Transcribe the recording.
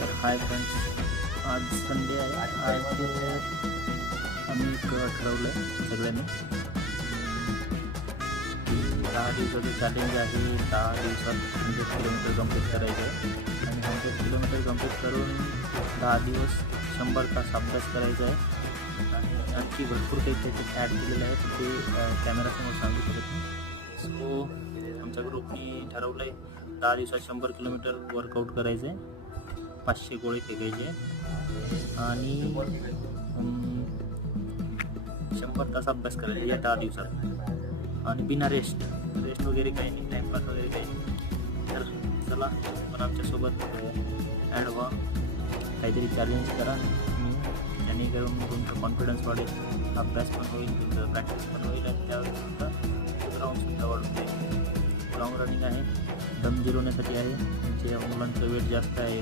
तर hi friends, आज Sunday आहे. आज आम्ही ठरवलं आहे सगळ्यांनी की 10 दिवसाचं चॅलेंज आहे. 10 दिवसात 100 किलोमीटर कंप्लीट करायचं आहे आणि 100 किलोमीटर कंप्लीट करून 10 दिवस 100 तास अभ्यास करायचा आहे. आणि आणखी भरपूर काही त्याच्यात ॲड केलेलं आहे, ते कॅमेरासमोर सांगू शकत नाही. सो आमच्या ग्रुपनी ठरवलं आहे 10 दिवसात 100 किलोमीटर वर्कआउट करायचं आहे, 500 गोळे फेकायचे आणि 100 तास अभ्यास करायचा या 10 दिवसात आणि बिना रेस्ट वगैरे काही नाही, टाईमपास वगैरे काही नाही. तर चला पण आमच्यासोबत ॲड व्हा, काहीतरी चॅलेंज करा जेणेकरून तुमचा कॉन्फिडन्स वाढेल, अभ्यास पण होईल, तुमचं प्रॅक्टिस पण होईल आणि त्यावेळेस तुमचा ग्राउंडसुद्धा वाढून जाईल. लॉंग रनिंग आहे, दम जिरवण्यासाठी आहे. ज्या मुलांचं वेट जास्त आहे,